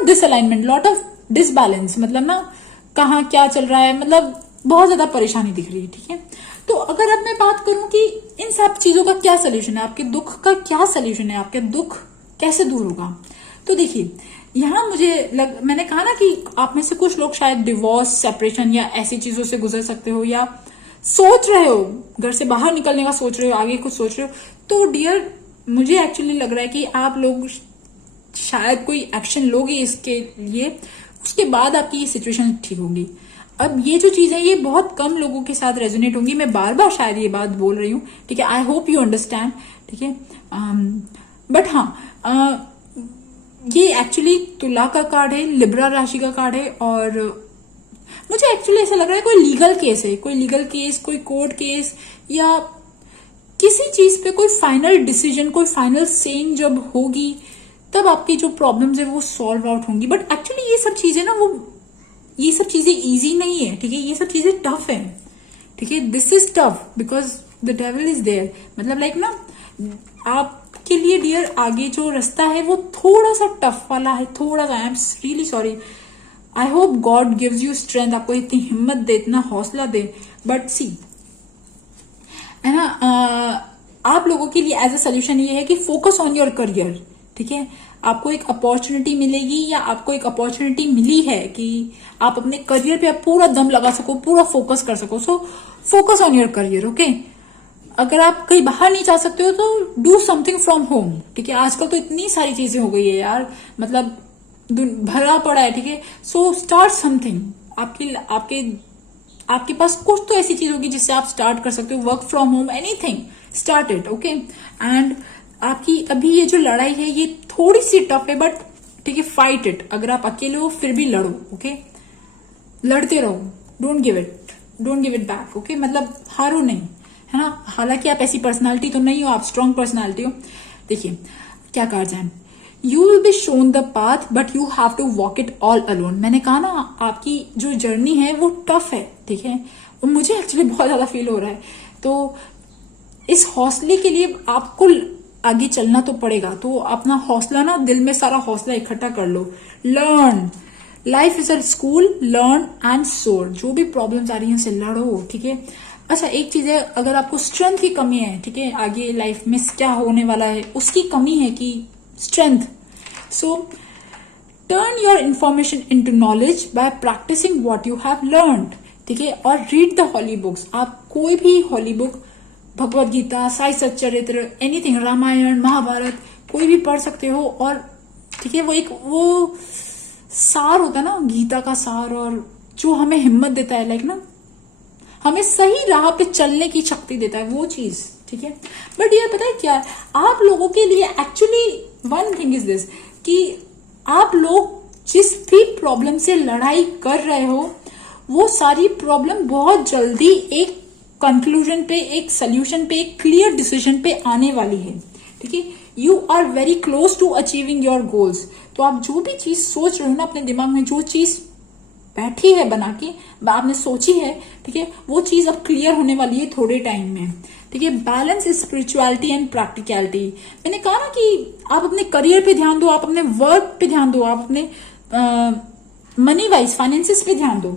disalignment, lot of disbalance, मतलब ना कहाँ क्या चल रहा है, मतलब बहुत ज्यादा परेशानी दिख रही है, ठीक है। तो अगर अब मैं बात करूं कि इन सब चीजों का क्या सोल्यूशन है, आपके दुख का क्या सोल्यूशन है, आपके दुख कैसे दूर होगा, तो देखिए यहाँ मैंने कहा ना कि आप में से कुछ लोग शायद डिवोर्स, सेपरेशन या ऐसी चीजों से गुजर सकते हो, या सोच रहे हो घर से बाहर निकलने का, सोच रहे हो आगे कुछ सोच रहे हो। तो डियर, मुझे एक्चुअली लग रहा है कि आप लोग शायद कोई एक्शन लोगे इसके लिए, उसके बाद आपकी ये सिचुएशन ठीक होगी। अब ये जो चीजें, ये बहुत कम लोगों के साथ रेजोनेट होंगी, मैं बार बार शायद ये बात बोल रही हूँ, ठीक है। आई होप यू अंडरस्टैंड, ठीक है। बट हाँ, ये एक्चुअली तुला का कार्ड है, लिब्रा राशि का कार्ड है, और मुझे एक्चुअली ऐसा लग रहा है कोई लीगल केस है, कोई लीगल केस, कोई कोर्ट केस, या किसी चीज पे कोई फाइनल डिसीजन, कोई फाइनल सेइंग जब होगी, तब आपकी जो प्रॉब्लम्स है वो सॉल्व आउट होंगी। बट एक्चुअली ये सब चीजें ना, ये सब चीजें इजी नहीं है, ठीक है। ये सब चीजें टफ है, ठीक है। This is tough because the devil is there, मतलब लाइक ना, आपके लिए डियर आगे जो रास्ता है वो थोड़ा सा टफ वाला है, थोड़ा सा, I am really sorry, I hope God gives you strength, आपको इतनी हिम्मत दे, इतना हौसला दे। बट सी, है ना, आप लोगों के लिए एज अ सोल्यूशन ये है कि फोकस ऑन योर करियर। ठीक है, आपको एक अपॉर्चुनिटी मिलेगी या आपको एक अपॉर्चुनिटी मिली है कि आप अपने करियर पे आप पूरा दम लगा सको, पूरा फोकस कर सको। So focus on your career. Okay, अगर आप कहीं बाहर नहीं जा सकते हो तो डू समथिंग फ्रॉम होम। ठीक है, आजकल तो इतनी सारी चीजें हो गई है यार, मतलब भरा पड़ा है। ठीक है, सो स्टार्ट समथिंग। आपके पास कुछ तो ऐसी चीज होगी जिससे आप स्टार्ट कर सकते हो। Work from home, anything, start it. Okay, and आपकी अभी ये जो लड़ाई है ये थोड़ी सी टफ है, बट ठीक है, फाइट इट। अगर आप अकेले हो फिर भी लड़ो। ओके, लड़ते रहो, don't give it back. Okay, मतलब हारो नहीं, है ना। हालांकि आप ऐसी पर्सनालिटी तो नहीं हो, आप स्ट्रांग पर्सनालिटी हो। देखिए क्या कहा जाए, you will be shown the path but you have to walk it all alone. मैंने कहा ना, आपकी जो जर्नी है वो टफ है। ठीक है, और मुझे एक्चुअली बहुत ज्यादा फील हो रहा है। तो इस हौसले के लिए आपको आगे चलना तो पड़ेगा। तो अपना हौसला ना, दिल में सारा हौसला इकट्ठा कर लो। Learn, life is a school, learn and soar. जो भी प्रॉब्लम्स आ रही हैं उसे लड़ो। ठीक है, अच्छा एक चीज है, अगर आपको स्ट्रेंथ की कमी है, ठीक है, आगे लाइफ में क्या होने वाला है उसकी कमी है कि strength, so turn your information into knowledge by practicing what you have learned. ठीक है, और रीड द हॉली बुक्स। आप कोई भी हॉली बुक, भगवत गीता, साई सच्चरित्र, एनीथिंग, रामायण, महाभारत, कोई भी पढ़ सकते हो। और ठीक है, वो सार होता है ना, गीता का सार, और जो हमें हिम्मत देता है, लाइक ना, हमें सही राह पे चलने की शक्ति देता है, वो चीज। ठीक है, बट ये पता है क्या है, आप लोगों के लिए actually one thing is this, कि आप लोग जिस भी प्रॉब्लम से लड़ाई कर रहे हो वो सारी प्रॉब्लम बहुत जल्दी एक कंक्लूजन पे, एक सोल्यूशन पे, एक क्लियर डिसीजन पे आने वाली है। ठीक है, you are very close to achieving your goals. तो आप जो भी चीज सोच रहे हो ना अपने दिमाग में, जो चीज बैठी है बना के, आपने सोची है, ठीक है, वो चीज अब क्लियर होने वाली है थोड़े टाइम में। ठीक है, balance is spirituality and practicality. मैंने कहा ना कि आप अपने करियर पे ध्यान दो, आप अपने वर्क पे ध्यान दो, आप अपने मनी वाइज फाइनेंसिस पे ध्यान दो।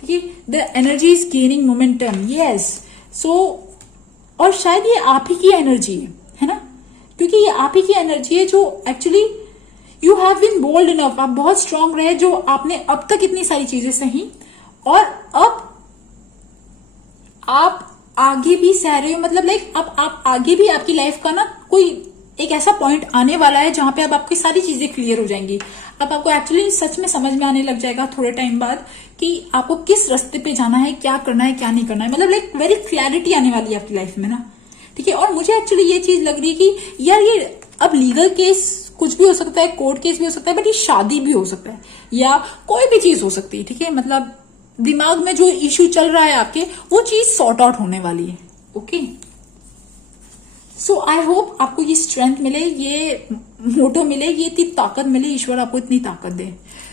ठीक है, the energy is gaining momentum, yes. So और शायद ये आप ही की एनर्जी है ना, क्योंकि ये आप ही की एनर्जी है जो actually you have been bold enough. आप बहुत स्ट्रांग रहे, जो आपने अब तक इतनी सारी चीजें सही, और अब आप आगे भी सह रहे हो। मतलब लाइक अब आप आगे भी, आपकी लाइफ का ना कोई एक ऐसा पॉइंट आने वाला है जहां पे अब आपकी सारी चीजें क्लियर हो जाएंगी। अब आपको एक्चुअली सच में समझ में आने लग जाएगा थोड़े टाइम बाद कि आपको किस रास्ते पे जाना है, क्या करना है, क्या नहीं करना है। मतलब लाइक वेरी क्लैरिटी आने वाली है आपकी लाइफ में ना। ठीक है, और मुझे एक्चुअली ये चीज लग रही है कि यार ये अब लीगल केस कुछ भी हो सकता है, कोर्ट केस भी हो सकता है, बट ये शादी भी हो सकता है या कोई भी चीज हो सकती है। ठीक है, मतलब दिमाग में जो इश्यू चल रहा है आपके, वो चीज सॉर्ट आउट होने वाली है। ओके, सो आई होप आपको ये स्ट्रेंथ मिले, ये मोटो मिले, ये इतनी ताकत मिले, ईश्वर आपको इतनी ताकत दे।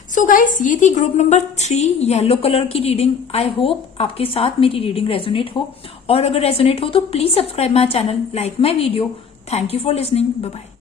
सो गाइस, ये थी ग्रुप नंबर 3 येलो कलर की रीडिंग। आई होप आपके साथ मेरी रीडिंग रेजोनेट हो, और अगर रेजोनेट हो तो please subscribe my channel, like my video. Thank you for listening, bye bye.